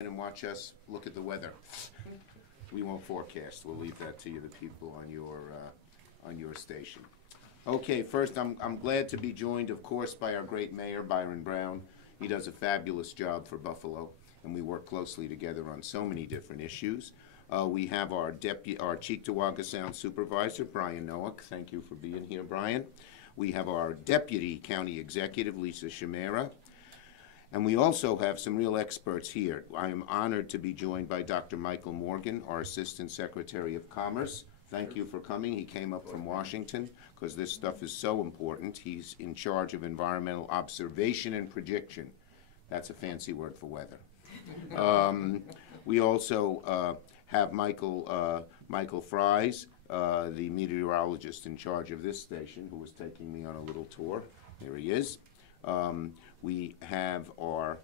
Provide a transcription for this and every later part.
and watch us look at the weather. We won't forecast. We'll leave that to you, the people on your station. Okay, first, I'm glad to be joined, of course, by our great mayor, Byron Brown. He does a fabulous job for Buffalo, and we work closely together on so many different issues. We have our Cheektowaga Sound Supervisor, Brian Noack. Thank you for being here, Brian. We have our Deputy County Executive, Lisa Chimera. And we also have some real experts here. I am honored to be joined by Dr. Michael Morgan, our Assistant Secretary of Commerce. Thank you for coming. He came up from Washington because this stuff is so important. He's in charge of environmental observation and prediction. That's a fancy word for weather. We also have Michael Fries, the meteorologist in charge of this station, who was taking me on a little tour. There he is. We have our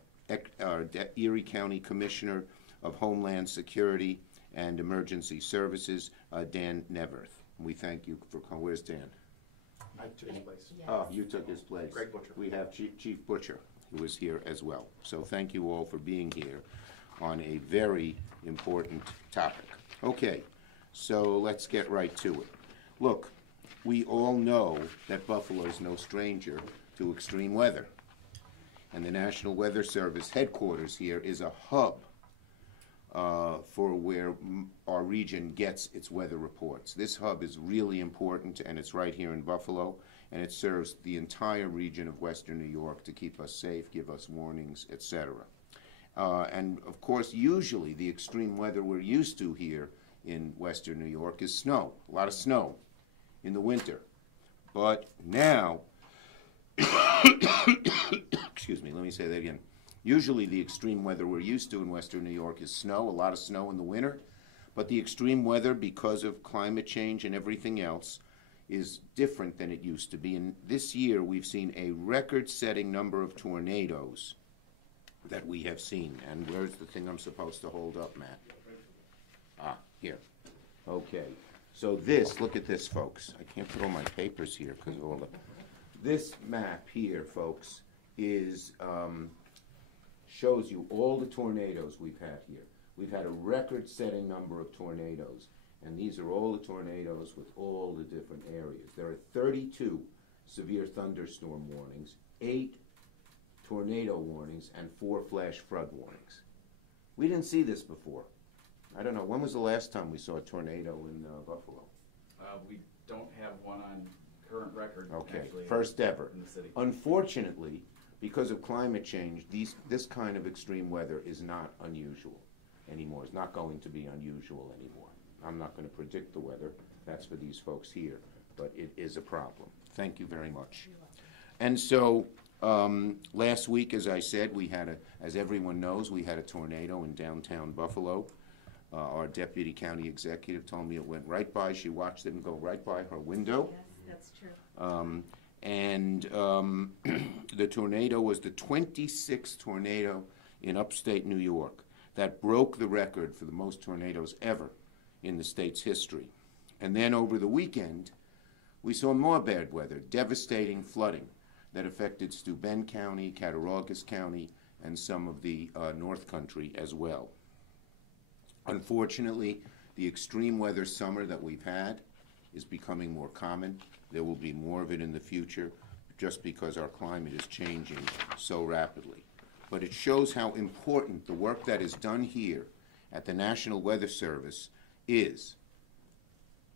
Erie County Commissioner of Homeland Security and Emergency Services, Dan Neverth. We thank you for coming. Where's Dan? I took his place. Yes. Oh, you took his place. Greg Butcher. We have Chief Butcher, who is here as well. So thank you all for being here on a very important topic. Okay, so let's get right to it. Look, we all know that Buffalo is no stranger to extreme weather. And the National Weather Service headquarters here is a hub for where our region gets its weather reports. This hub is really important, and it's right here in Buffalo, and it serves the entire region of Western New York to keep us safe, give us warnings, etc. And of course, usually the extreme weather we're used to here in Western New York is snow, a lot of snow in the winter. But now, excuse me, let me say that again. Usually the extreme weather we're used to in Western New York is snow, a lot of snow in the winter. But the extreme weather, because of climate change and everything else, is different than it used to be. And this year we've seen a record-setting number of tornadoes that we have seen. And where's the thing I'm supposed to hold up, Matt? Ah, here. Okay. So this, look at this, folks. I can't put all my papers here because all the... This map here, folks, is shows you all the tornadoes we've had here. We've had a record-setting number of tornadoes, and these are all the tornadoes with all the different areas. There are 32 severe thunderstorm warnings, 8 tornado warnings, and 4 flash flood warnings. We didn't see this before. I don't know, when was the last time we saw a tornado in Buffalo? We don't have one on current record. Okay, actually, first ever. in the city. Unfortunately, because of climate change, this kind of extreme weather is not unusual anymore. It's not going to be unusual anymore. I'm not going to predict the weather. That's for these folks here. But it is a problem. Thank you very much. And so last week, as I said, we had as everyone knows, we had a tornado in downtown Buffalo. Our deputy county executive told me it went right by. She watched it go right by her window. Yes, that's true. The tornado was the 26th tornado in upstate New York that broke the record for the most tornadoes ever in the state's history. And then over the weekend, we saw more bad weather, devastating flooding that affected Steuben County, Cattaraugus County, and some of the North Country as well. Unfortunately, the extreme weather summer that we've had is becoming more common. There will be more of it in the future just because our climate is changing so rapidly. But it shows how important the work that is done here at the National Weather Service is.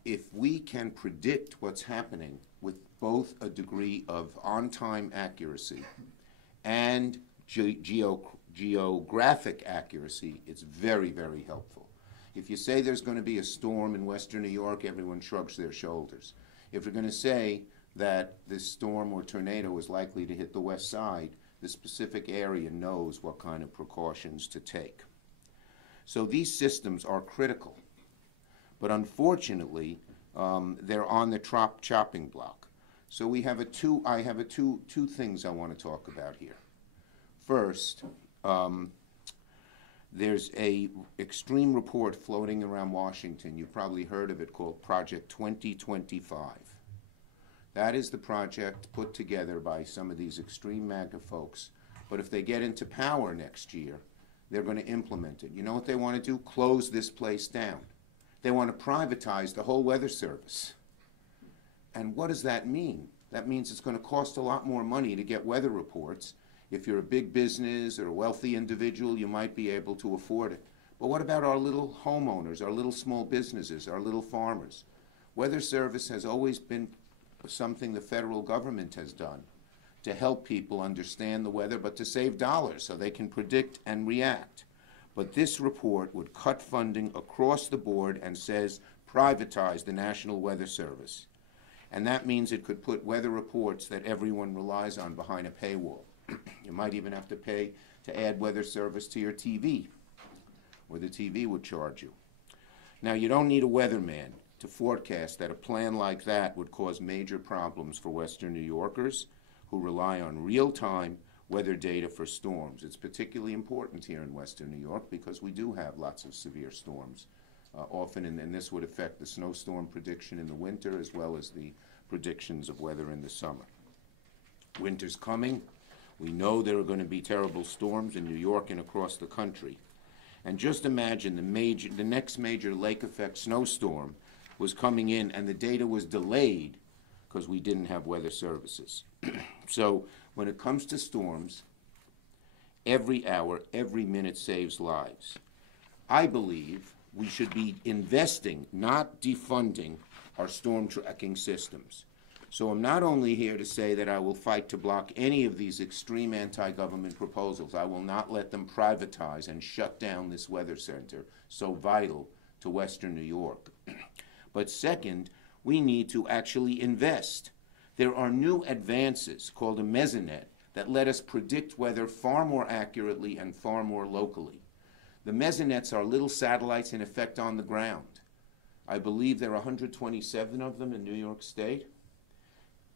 If we can predict what's happening with both a degree of on-time accuracy and geographic accuracy, it's very, very helpful. If you say there's going to be a storm in Western New York, everyone shrugs their shoulders. If you're going to say that this storm or tornado is likely to hit the west side, the specific area knows what kind of precautions to take. So these systems are critical. But unfortunately, they're on the chopping block. So I have two things I want to talk about here. First, there's a extreme report floating around Washington. You've probably heard of it, called Project 2025. That is the project put together by some of these extreme MAGA folks. But if they get into power next year, they're going to implement it. You know what they want to do? Close this place down. They want to privatize the whole weather service. And what does that mean? That means it's going to cost a lot more money to get weather reports. If you're a big business or a wealthy individual, you might be able to afford it. But what about our little homeowners, our little small businesses, our little farmers? Weather service has always been something the federal government has done to help people understand the weather, but to save dollars so they can predict and react. But this report would cut funding across the board and says privatize the National Weather Service. And that means it could put weather reports that everyone relies on behind a paywall. You might even have to pay to add weather service to your TV, or the TV would charge you. Now, you don't need a weatherman to forecast that a plan like that would cause major problems for Western New Yorkers who rely on real-time weather data for storms. It's particularly important here in Western New York because we do have lots of severe storms. Often, and this would affect the snowstorm prediction in the winter as well as the predictions of weather in the summer. Winter's coming. We know there are going to be terrible storms in New York and across the country. And just imagine the next major lake effect snowstorm was coming in and the data was delayed because we didn't have weather services. So when it comes to storms, every hour, every minute saves lives. I believe we should be investing, not defunding, our storm tracking systems. So I'm not only here to say that I will fight to block any of these extreme anti-government proposals. I will not let them privatize and shut down this weather center, so vital to Western New York. But second, we need to actually invest. There are new advances called a mesonet that let us predict weather far more accurately and far more locally. The mesonets are little satellites in effect on the ground. I believe there are 127 of them in New York State.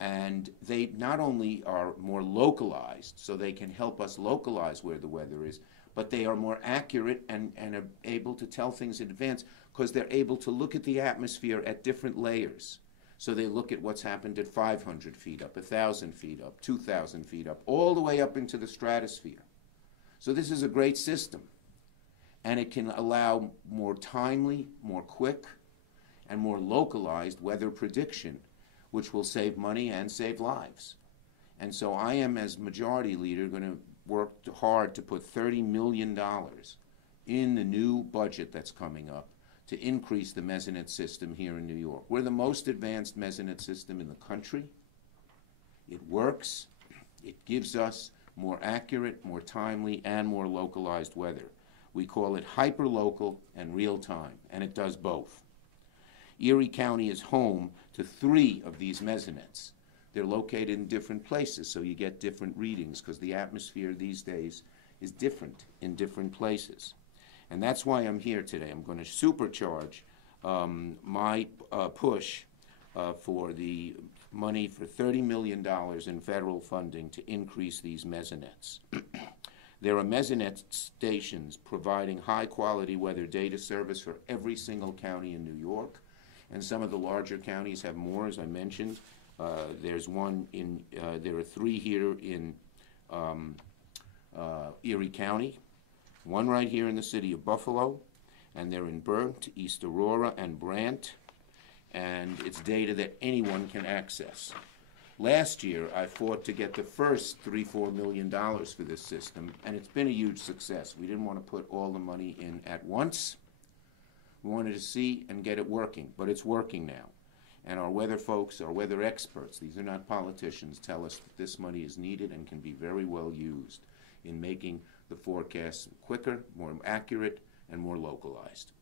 And they not only are more localized, so they can help us localize where the weather is, but they are more accurate and are able to tell things in advance because they're able to look at the atmosphere at different layers. So they look at what's happened at 500 feet up, 1,000 feet up, 2,000 feet up, all the way up into the stratosphere. So this is a great system. And it can allow more timely, more quick, and more localized weather prediction, which will save money and save lives. And so I am, as majority leader, going to work hard to put $30 million in the new budget that's coming up to increase the mesonet system here in New York. We're the most advanced mesonet system in the country. It works. It gives us more accurate, more timely, and more localized weather. We call it hyperlocal and real-time, and it does both. Erie County is home to 3 of these mesonets. They're located in different places, so you get different readings because the atmosphere these days is different in different places. And that's why I'm here today. I'm going to supercharge my push for the money for $30 million in federal funding to increase these mesonets. There are mesonet stations providing high-quality weather data service for every single county in New York. And some of the larger counties have more, as I mentioned. There's one in, there are 3 here in Erie County, 1 right here in the city of Buffalo, and they're in Burnt, East Aurora, and Brant, and it's data that anyone can access. Last year, I fought to get the first $3-4 million for this system, and it's been a huge success. We didn't want to put all the money in at once. We wanted to see and get it working, but it's working now. And our weather folks, our weather experts, these are not politicians, tell us that this money is needed and can be very well used in making the forecasts quicker, more accurate, and more localized.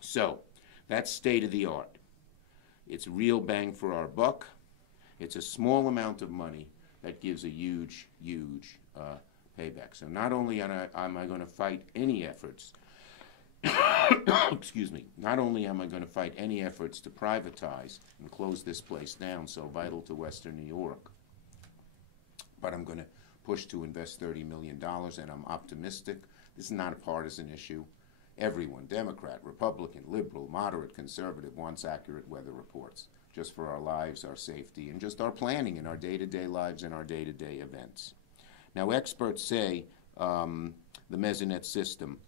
So, that's state of the art. It's real bang for our buck. It's a small amount of money that gives a huge, huge payback. So not only am I going to fight any efforts excuse me, not only am I going to fight any efforts to privatize and close this place down so vital to Western New York, but I'm going to push to invest $30 million, and I'm optimistic. This is not a partisan issue. Everyone, Democrat, Republican, liberal, moderate, conservative, wants accurate weather reports, just for our lives, our safety, and just our planning in our day-to-day lives and our day-to-day events. Now, experts say the Mesonet system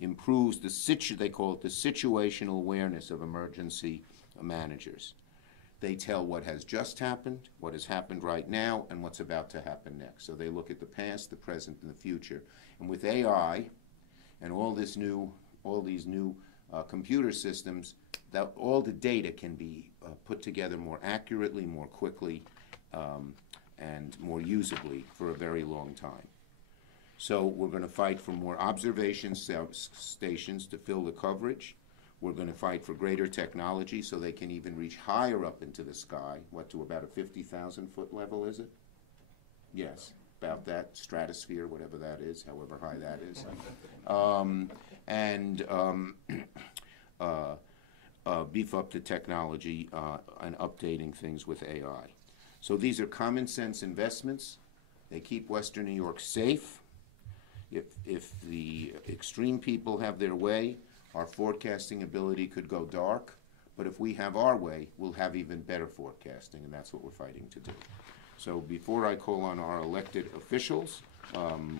improves they call it the situational awareness of emergency managers. They tell what has just happened, what has happened right now, and what's about to happen next. So they look at the past, the present, and the future. And with AI and all these new computer systems, that all the data can be put together more accurately, more quickly, and more usably for a very long time. So we're going to fight for more observation stations to fill the coverage. We're going to fight for greater technology so they can even reach higher up into the sky. What, to about a 50,000-foot level, is it? Yes, about that, stratosphere, whatever that is, however high that is. Beef up the technology and updating things with AI. So these are common sense investments. They keep Western New York safe. If the extreme people have their way, our forecasting ability could go dark, but if we have our way, we'll have even better forecasting, and that's what we're fighting to do. So before I call on our elected officials,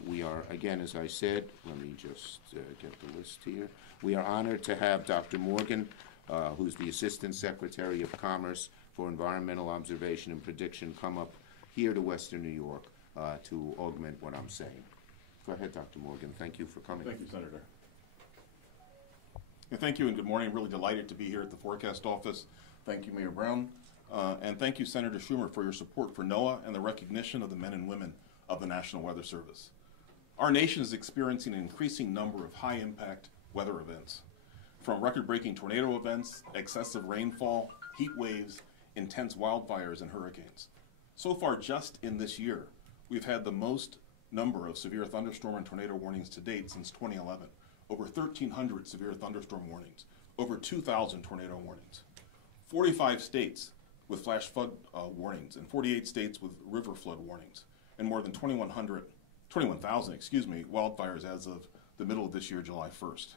we are, again, as I said, let me just get the list here. We are honored to have Dr. Morgan, who's the Assistant Secretary of Commerce for Environmental Observation and Prediction, come up here to Western New York to augment what I'm saying. Go ahead, Dr. Morgan. Thank you for coming. Thank you, Senator. And thank you and good morning. I'm really delighted to be here at the Forecast Office. Thank you, Mayor Brown. And thank you, Senator Schumer, for your support for NOAA and the recognition of the men and women of the National Weather Service. Our nation is experiencing an increasing number of high-impact weather events, from record-breaking tornado events, excessive rainfall, heat waves, intense wildfires, and hurricanes. So far, just in this year, we've had the most number of severe thunderstorm and tornado warnings to date since 2011. Over 1,300 severe thunderstorm warnings, over 2,000 tornado warnings. 45 states with flash flood warnings, and 48 states with river flood warnings, and more than 21,000 wildfires as of the middle of this year, July 1st.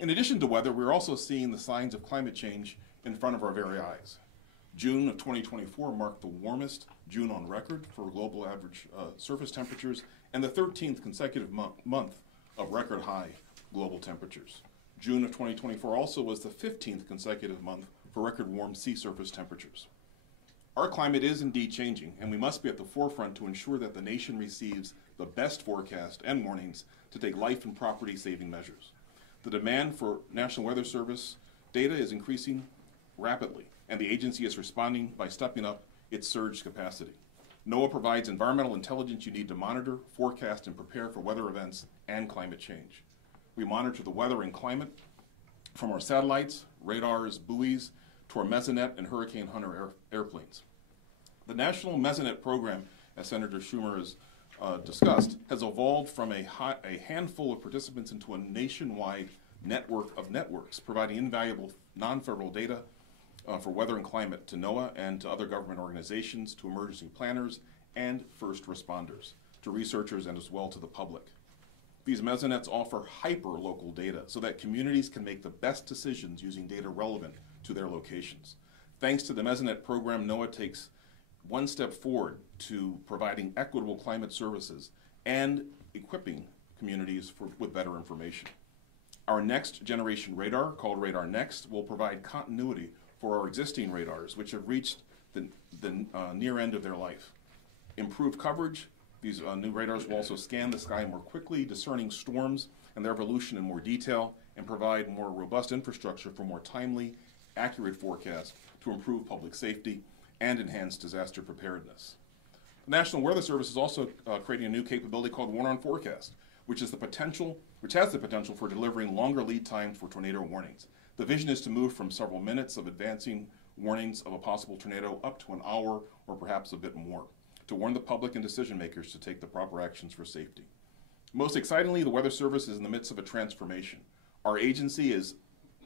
In addition to weather, we're also seeing the signs of climate change in front of our very eyes. June of 2024 marked the warmest June on record for global average surface temperatures, and the 13th consecutive month of record high global temperatures. June of 2024 also was the 15th consecutive month for record warm sea surface temperatures. Our climate is indeed changing, and we must be at the forefront to ensure that the nation receives the best forecast and warnings to take life and property saving measures. The demand for National Weather Service data is increasing rapidly, and the agency is responding by stepping up its surge capacity. NOAA provides environmental intelligence you need to monitor, forecast, and prepare for weather events and climate change. We monitor the weather and climate from our satellites, radars, buoys, to our Mesonet and Hurricane Hunter airplanes. The National Mesonet program, as Senator Schumer has discussed, has evolved from a handful of participants into a nationwide network of networks, providing invaluable non-federal data for weather and climate to NOAA and to other government organizations, to emergency planners and first responders, to researchers, and as well to the public. These Mesonets offer hyper-local data so that communities can make the best decisions using data relevant to their locations. Thanks to the Mesonet program, NOAA takes one step forward to providing equitable climate services and equipping communities with better information. Our next generation radar, called Radar Next, will provide continuity for our existing radars, which have reached the near end of their life. Improved coverage. These new radars will also scan the sky more quickly, discerning storms and their evolution in more detail, and provide more robust infrastructure for more timely, accurate forecasts to improve public safety and enhance disaster preparedness. The National Weather Service is also creating a new capability called Warn on Forecast, which has the potential for delivering longer lead times for tornado warnings. The vision is to move from several minutes of advancing warnings of a possible tornado up to an hour or perhaps a bit more, to warn the public and decision makers to take the proper actions for safety. Most excitingly, the Weather Service is in the midst of a transformation. Our agency is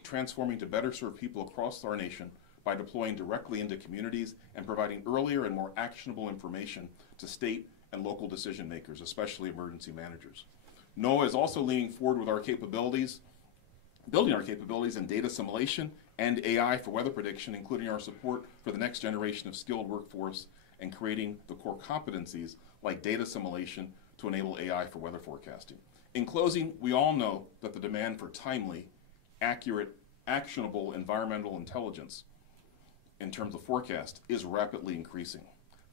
transforming to better serve people across our nation by deploying directly into communities and providing earlier and more actionable information to state and local decision makers, especially emergency managers. NOAA is also leaning forward with our capabilities, building our capabilities in data assimilation and AI for weather prediction, including our support for the next generation of skilled workforce and creating the core competencies like data assimilation to enable AI for weather forecasting. In closing, we all know that the demand for timely, accurate, actionable environmental intelligence in terms of forecast is rapidly increasing.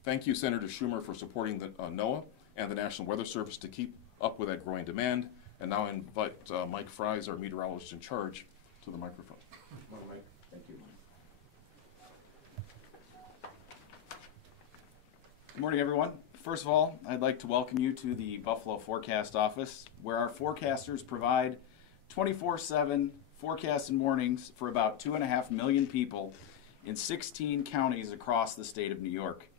Thank you, Senator Schumer, for supporting the NOAA and the National Weather Service to keep up with that growing demand. And now I invite Mike Fries, our meteorologist in charge, to the microphone. All right. Thank you. Good morning, everyone. First of all, I'd like to welcome you to the Buffalo Forecast Office, where our forecasters provide 24/7 forecasts and warnings for about 2.5 million people in 16 counties across the state of New York.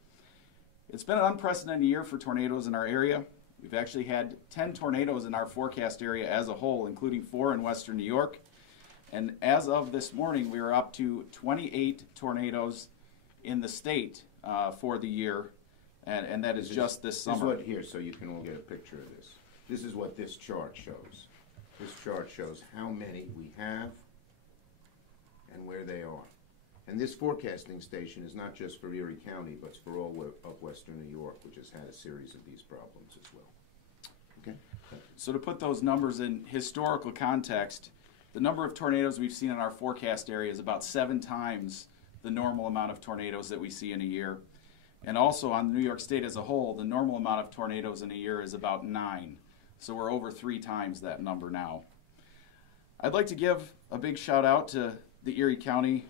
It's been an unprecedented year for tornadoes in our area. We've actually had 10 tornadoes in our forecast area as a whole, including 4 in western New York. And as of this morning, we are up to 28 tornadoes in the state for the year, and that is just this summer. This is what, here, so you can all get a picture of this. This is what this chart shows. This chart shows how many we have and where they are. And this forecasting station is not just for Erie County, but it's for all of western New York, which has had a series of these problems as well. Okay? So to put those numbers in historical context, the number of tornadoes we've seen in our forecast area is about 7 times the normal amount of tornadoes that we see in a year. And also on New York State as a whole, the normal amount of tornadoes in a year is about 9. So we're over 3 times that number now. I'd like to give a big shout out to the Erie County,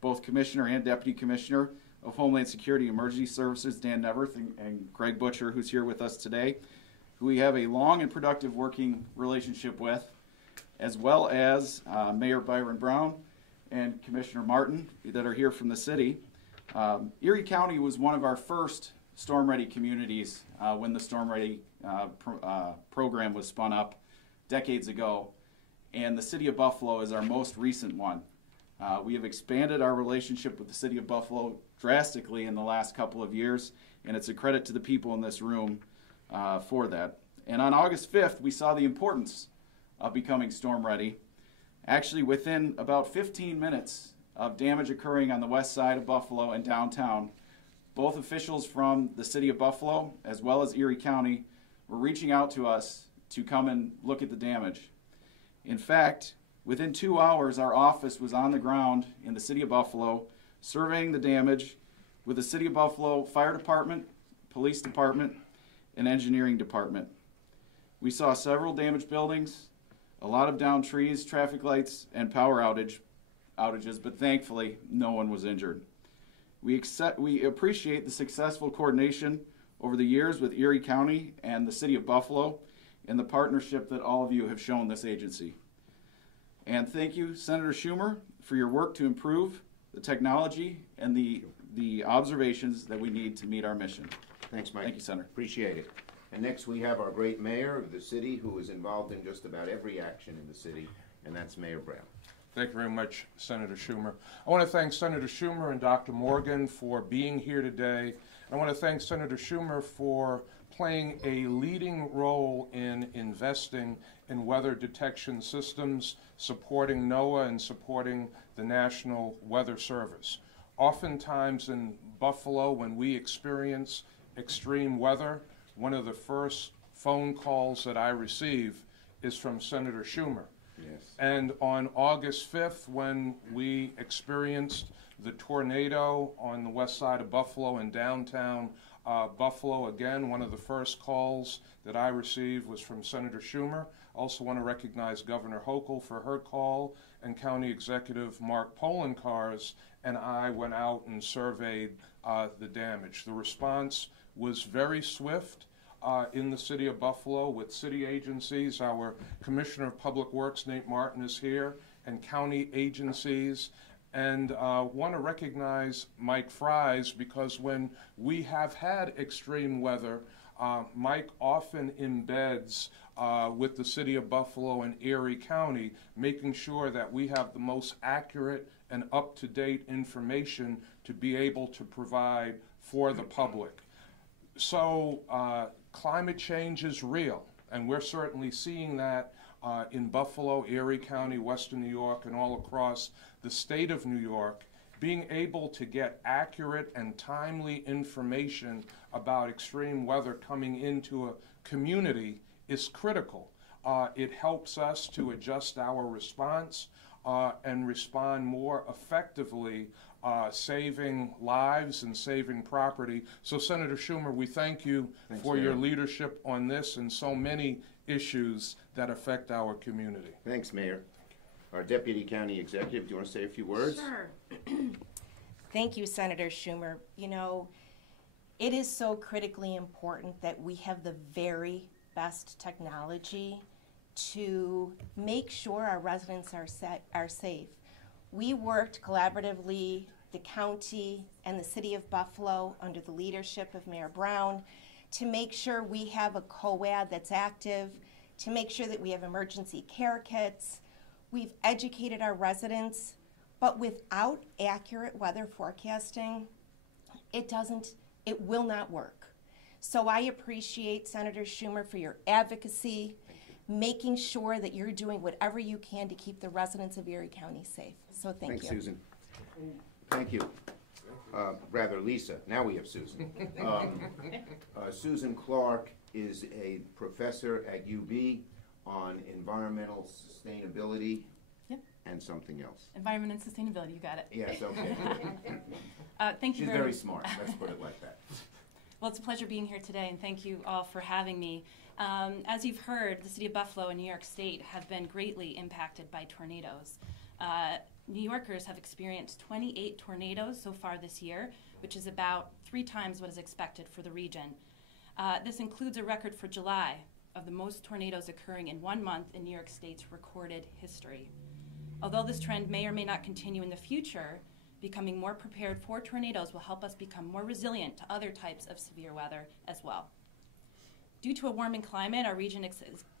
both Commissioner and Deputy Commissioner of Homeland Security Emergency Services, Dan Neverth, and Greg Butcher, who's here with us today, who we have a long and productive working relationship with, as well as Mayor Byron Brown and Commissioner Martin that are here from the city. Erie County was one of our first storm-ready communities when the storm-ready program was spun up decades ago, and the city of Buffalo is our most recent one. We have expanded our relationship with the city of Buffalo drastically in the last couple of years, and it's a credit to the people in this room for that. And on August 5th, we saw the importance of becoming storm ready. Actually, within about 15 minutes of damage occurring on the west side of Buffalo and downtown, both officials from the city of Buffalo as well as Erie County were reaching out to us to come and look at the damage. In fact, within 2 hours, our office was on the ground in the city of Buffalo, surveying the damage with the city of Buffalo Fire Department, Police Department, and Engineering Department. We saw several damaged buildings, a lot of downed trees, traffic lights, and power outages, but thankfully, no one was injured. We appreciate the successful coordination over the years with Erie County and the city of Buffalo and the partnership that all of you have shown this agency. And thank you, Senator Schumer, for your work to improve the technology and the observations that we need to meet our mission. Thanks, Mike. Thank you, Senator. Appreciate it. And next we have our great mayor of the city who is involved in just about every action in the city, and that's Mayor Brown. Thank you very much, Senator Schumer. I want to thank Senator Schumer and Dr. Morgan for being here today. I want to thank Senator Schumer for playing a leading role in investing in weather detection systems, supporting NOAA and supporting the National Weather Service. Oftentimes in Buffalo, when we experience extreme weather, one of the first phone calls that I receive is from Senator Schumer. Yes. And on August 5th, when we experienced the tornado on the west side of Buffalo and downtown Buffalo, again, one of the first calls that I received was from Senator Schumer. Also want to recognize Governor Hochul for her call, and County Executive Mark Polencarz and I went out and surveyed the damage. The response was very swift in the city of Buffalo with city agencies. Our Commissioner of Public Works, Nate Martin, is here, and county agencies. And want to recognize Mike Fries, because when we have had extreme weather, Mike often embeds with the city of Buffalo and Erie County, making sure that we have the most accurate and up-to-date information to be able to provide for the public. So climate change is real, and we're certainly seeing that in Buffalo, Erie County, Western New York, and all across the state of New York. Being able to get accurate and timely information about extreme weather coming into a community is critical. It helps us to adjust our response and respond more effectively, saving lives and saving property. So Senator Schumer, we thank you for your leadership on this and so many issues that affect our community. Thanks, Mayor. Our Deputy County Executive, do you want to say a few words? Sure. Thank you, Senator Schumer. You know, it is so critically important that we have the very best technology to make sure our residents are safe. We worked collaboratively, the county and the city of Buffalo, under the leadership of Mayor Brown, to make sure we have a COAD that's active, to make sure that we have emergency care kits. We've educated our residents, but without accurate weather forecasting, it will not work. So I appreciate Senator Schumer for your advocacy, making sure that you're doing whatever you can to keep the residents of Erie County safe. So thank Thanks, you. Susan. Thank you. Rather, Lisa. Now we have Susan. Susan Clark is a professor at UB on environmental sustainability. Yep. And something else. Environment and sustainability, you got it. Yes, okay. Thank you She's very very much. smart, let's put it like that. Well, it's a pleasure being here today, and thank you all for having me. As you've heard, the city of Buffalo and New York State have been greatly impacted by tornadoes. New Yorkers have experienced 28 tornadoes so far this year, which is about 3 times what is expected for the region. This includes a record for July of the most tornadoes occurring in 1 month in New York State's recorded history. Although this trend may or may not continue in the future, becoming more prepared for tornadoes will help us become more resilient to other types of severe weather as well. Due to a warming climate, our region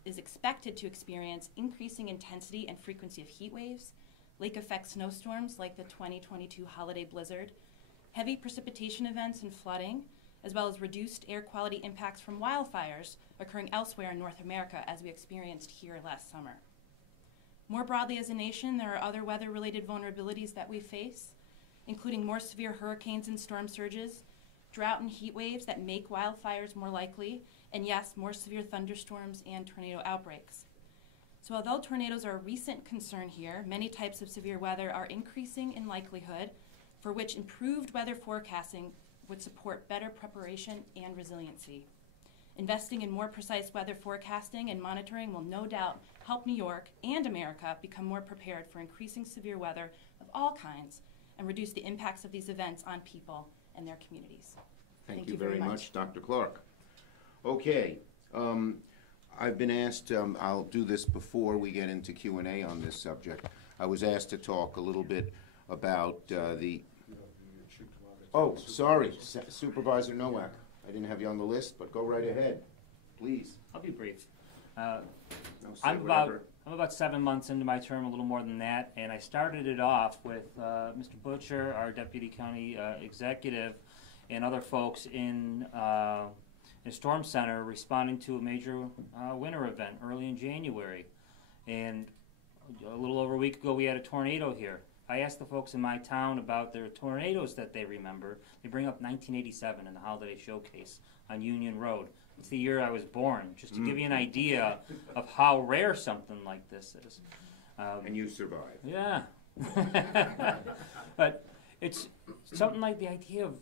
is expected to experience increasing intensity and frequency of heat waves, lake effect snowstorms like the 2022 holiday blizzard, heavy precipitation events and flooding, as well as reduced air quality impacts from wildfires occurring elsewhere in North America, as we experienced here last summer. More broadly as a nation, there are other weather-related vulnerabilities that we face, including more severe hurricanes and storm surges, drought and heat waves that make wildfires more likely, and yes, more severe thunderstorms and tornado outbreaks. So although tornadoes are a recent concern here, many types of severe weather are increasing in likelihood, for which improved weather forecasting would support better preparation and resiliency. Investing in more precise weather forecasting and monitoring will no doubt help New York and America become more prepared for increasing severe weather of all kinds and reduce the impacts of these events on people and their communities. Thank you very much, Dr. Clark. Okay, I've been asked, I'll do this before we get into Q&A on this subject. I was asked to talk a little bit about oh, sorry, Supervisor Nowak. I didn't have you on the list, but go right ahead, please. I'll be brief. No, say I'm whatever. about 7 months into my term, a little more than that, and I started it off with Mr. Butcher, our Deputy County Executive, and other folks in a storm center responding to a major winter event early in January. And a little over a week ago, we had a tornado here. I asked the folks in my town about their tornadoes that they remember. They bring up 1987 in the Holiday Showcase on Union Road. It's the year I was born, just to give you an idea of how rare something like this is. And you survived. Yeah. But it's something like the idea of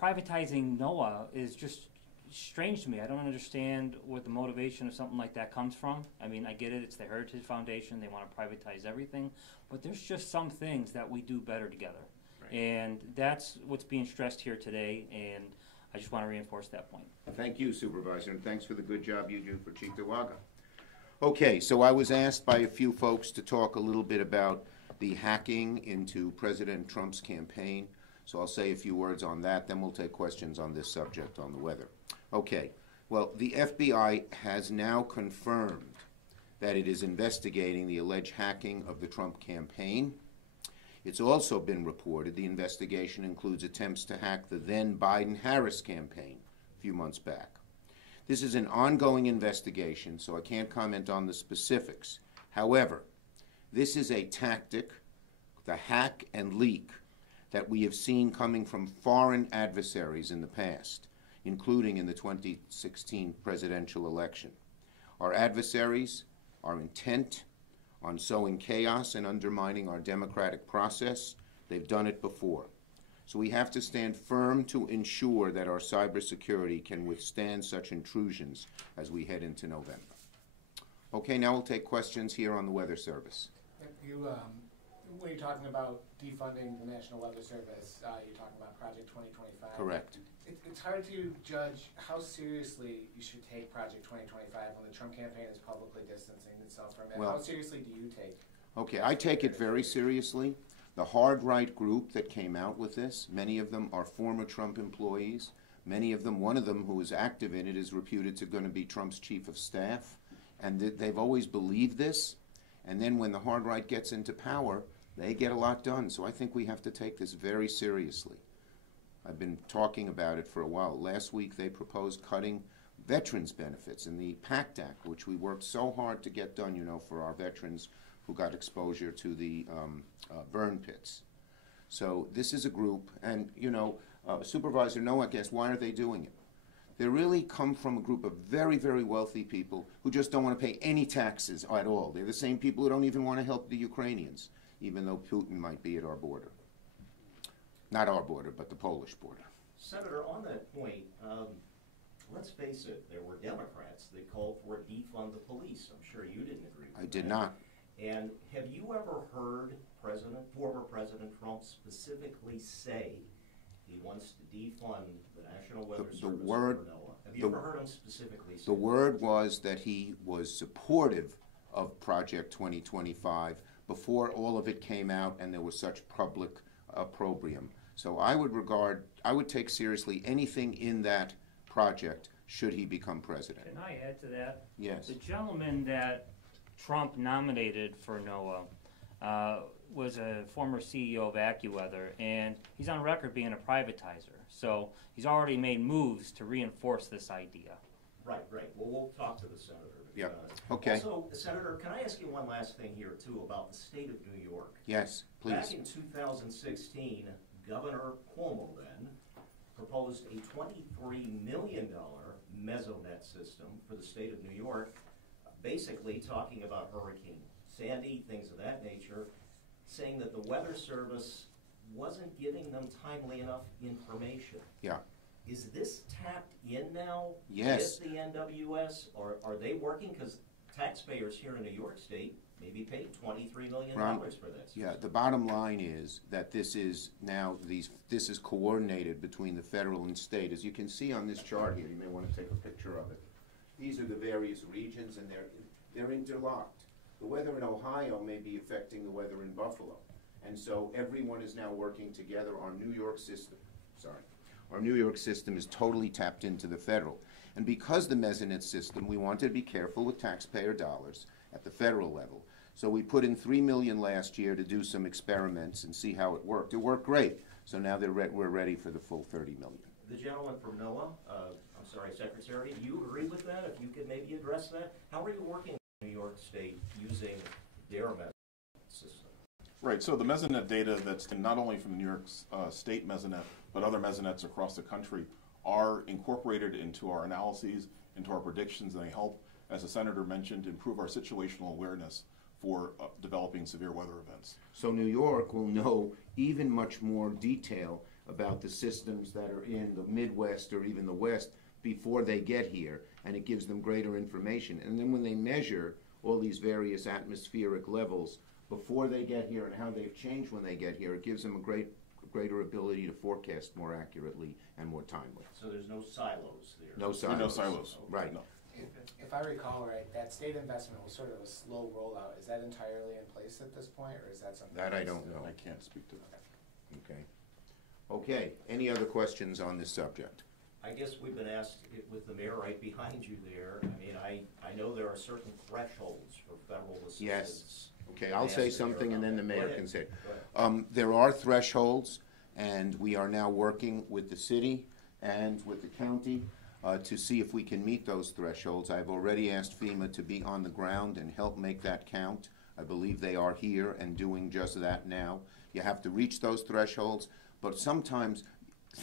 privatizing NOAA is just strange to me. I don't understand what the motivation of something like that comes from. I mean, I get it, it's the Heritage Foundation, they want to privatize everything, but there's just some things that we do better together. Right. And that's what's being stressed here today, and I just want to reinforce that point. Thank you, Supervisor, and thanks for the good job you do for Cheektowaga. Okay, so I was asked by a few folks to talk a little bit about the hacking into President Trump's campaign. So I'll say a few words on that, then we'll take questions on this subject on the weather. Okay, well, the FBI has now confirmed that it is investigating the alleged hacking of the Trump campaign. It's also been reported the investigation includes attempts to hack the then Biden-Harris campaign a few months back. This is an ongoing investigation, so I can't comment on the specifics. However, this is a tactic, the hack and leak, that we have seen coming from foreign adversaries in the past, including in the 2016 presidential election. Our adversaries are intent on sowing chaos and undermining our democratic process. They've done it before. So we have to stand firm to ensure that our cybersecurity can withstand such intrusions as we head into November. Okay, now we'll take questions here on the Weather Service. When you're talking about defunding the National Weather Service, you're talking about Project 2025. Correct. It's hard to judge how seriously you should take Project 2025 when the Trump campaign is publicly distancing itself from it. Well, how seriously do you take? Okay, I take it very seriously. The hard right group that came out with this, many of them are former Trump employees. Many of them, one of them who is active in it is reputed to going to be Trump's chief of staff. And they've always believed this. And then when the hard right gets into power, they get a lot done. So I think we have to take this very seriously. I've been talking about it for a while. Last week they proposed cutting veterans benefits in the PACT Act, which we worked so hard to get done, you know, for our veterans who got exposure to the burn pits. So this is a group, and you know, Supervisor NOAA asked, why are they doing it? They really come from a group of very, very wealthy people who just don't want to pay any taxes at all. They're the same people who don't even want to help the Ukrainians, even though Putin might be at our border. Not our border, but the Polish border. Senator, on that point, let's face it, there were Democrats that called for a defund the police. I'm sure you didn't agree with that. I did not. And have you ever heard former President Trump specifically say he wants to defund the National Weather Service or NOAA? Have you ever heard him specifically say the word was that he was supportive of Project 2025 before all of it came out and there was such public opprobrium. So I would take seriously anything in that project should he become president. Can I add to that? Yes. The gentleman that Trump nominated for NOAA was a former CEO of AccuWeather, and he's on record being a privatizer. So he's already made moves to reinforce this idea. Right, right. Well, we'll talk to the senator. Yeah. Okay. Also, Senator, can I ask you one last thing here, too, about the state of New York? Yes, please. Back in 2016, Governor Cuomo then proposed a $23 million Mesonet system for the state of New York, basically talking about Hurricane Sandy, things of that nature, saying that the Weather Service wasn't giving them timely enough information. Yeah. Is this tapped in now Yes. with the NWS, or are they working? Because taxpayers here in New York State maybe paid $23 million for this. Yeah, the bottom line is that this is now, this is coordinated between the federal and state. As you can see on this chart here, you may want to take a picture of it. These are the various regions, and they're interlocked. The weather in Ohio may be affecting the weather in Buffalo. And so everyone is now working together. Our New York system is totally tapped into the federal. And because the Mesonet system, we wanted to be careful with taxpayer dollars at the federal level. So we put in $3 million last year to do some experiments and see how it worked. It worked great. So now we're ready for the full $30 million. The gentleman from NOAA, Secretary, do you agree with that? If you could maybe address that? How are you working in New York State using their Mesonet system? Right, so the Mesonet data that's not only from the New York State Mesonet, but other Mesonets across the country are incorporated into our analyses, into our predictions, and they help, as the Senator mentioned, improve our situational awareness for developing severe weather events. So New York will know even much more detail about the systems that are in the Midwest or even the West before they get here, and it gives them greater information. And then when they measure all these various atmospheric levels before they get here and how they've changed when they get here, it gives them a greater ability to forecast more accurately and more timely. So there's no silos there? No silos. No silos. Right. No. If I recall right, that state investment was sort of a slow rollout. Is that entirely in place at this point, or is that something? That I don't know. I can't speak to that. Okay. Okay. Any other questions on this subject? I guess we've been asked, with the mayor right behind you there, I mean, I know there are certain thresholds for federal assistance. Yes. Okay, I'll say something and then the mayor can say. Go ahead. There are thresholds, and we are now working with the city and with the county to see if we can meet those thresholds. I've already asked FEMA to be on the ground and help make that count. I believe they are here and doing just that now. You have to reach those thresholds, but sometimes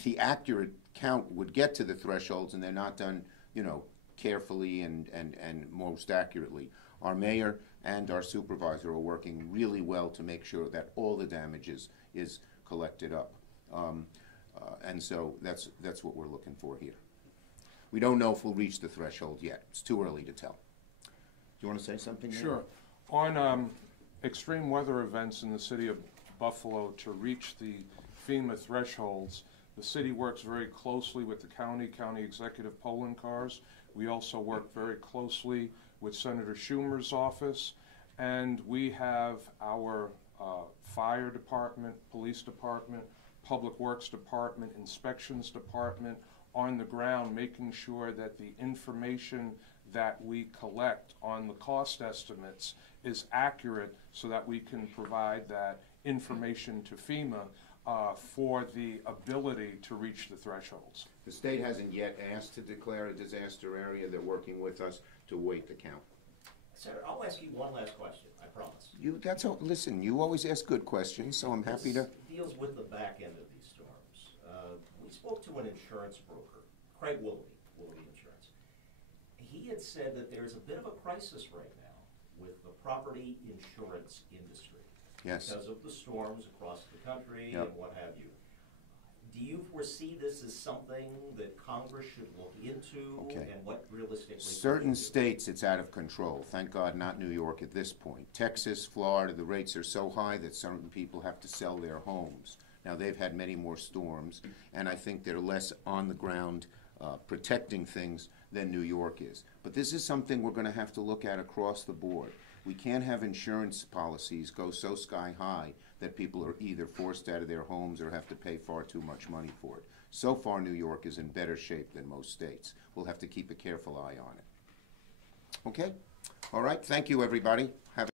the accurate count would get to the thresholds and they're not done, you know, carefully and most accurately. Our mayor and our supervisor are working really well to make sure that all the damages is collected up. And so that's what we're looking for here. We don't know if we'll reach the threshold yet. It's too early to tell. Do you want to say something, Mayor? Sure. On extreme weather events in the city of Buffalo, to reach the FEMA thresholds, the city works very closely with the county executive polling cars. We also work very closely with Senator Schumer's office, and we have our fire department, police department, public works department, inspections department on the ground, making sure that the information that we collect on the cost estimates is accurate so that we can provide that information to FEMA for the ability to reach the thresholds. The state hasn't yet asked to declare a disaster area. They're working with us to wait the count. Senator, I'll ask you one last question, I promise. Listen, you always ask good questions, so I'm happy to. This deals with the back end of these storms. We spoke to an insurance broker, Craig Willoughby Insurance. He had said that there's a bit of a crisis right now with the property insurance industry. Yes. Because of the storms across the country Yep. and what have you. Do you foresee this as something that Congress should look into? Okay. And what realistically? Certain states, it's out of control. Thank God not New York at this point. Texas, Florida, the rates are so high that certain people have to sell their homes. Now, they've had many more storms, and I think they're less on the ground protecting things than New York is. But this is something we're going to have to look at across the board. We can't have insurance policies go so sky high that people are either forced out of their homes or have to pay far too much money for it. So far, New York is in better shape than most states. We'll have to keep a careful eye on it. Okay? All right. Thank you, everybody. Have